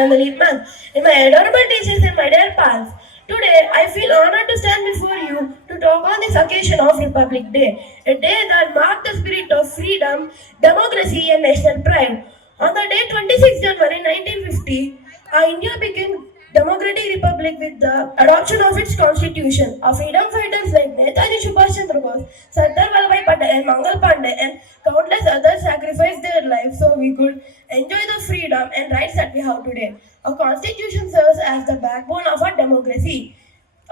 Anandali ma'am, and my adorable teachers and my dear pals. Today, I feel honored to stand before you to talk on this occasion of Republic Day, a day that marked the spirit of freedom, democracy, and national pride. On the day 26 January 1950, our India became democratic republic with the adoption of its constitution. Our freedom fighters like Netaji Subhash Chandra Bose, Sardar Vallabhbhai Patel, and Mangal Pandey, and countless others sacrificed their lives so we could enjoy the freedom and rights that we have today. Our constitution serves as the backbone of our democracy.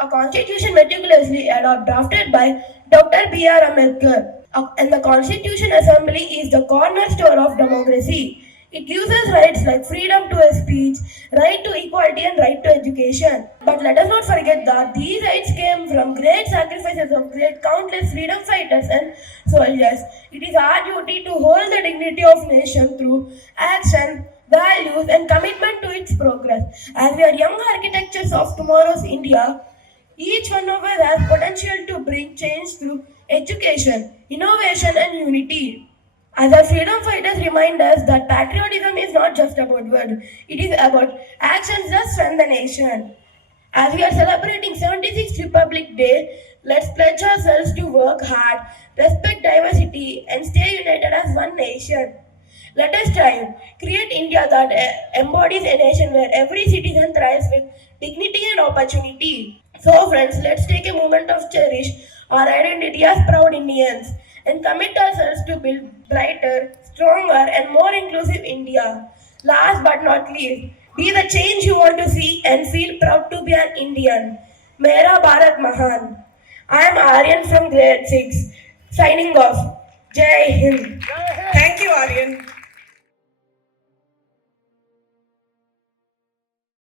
A constitution meticulously drafted by Dr. B.R. Ambedkar. And the Constitution Assembly is the cornerstone of democracy. It gives us rights like freedom to speech, right to equality, and right to education. But let us not forget that these rights came from great sacrifices of great countless freedom fighters and soldiers. It is our duty to hold the dignity of nation through action, values, and commitment to its progress. As we are young architects of tomorrow's India, each one of us has potential to bring change through education, innovation, and unity. As our freedom fighters remind us that patriotism is not just about words, it is about actions that strengthen the nation. As we are celebrating 76th Republic Day, let's pledge ourselves to work hard, respect diversity, and stay united as one nation. Let us strive, create India that embodies a nation where every citizen thrives with dignity and opportunity. So, friends, let's take a moment of cherish our identity as proud Indians and commit ourselves to build brighter, stronger, and more inclusive India. Last but not least, be the change you want to see and feel proud to be an Indian. Mera Bharat Mahan. I am Aryan from grade 6, signing off. Jai Hind. Thank you, Aryan.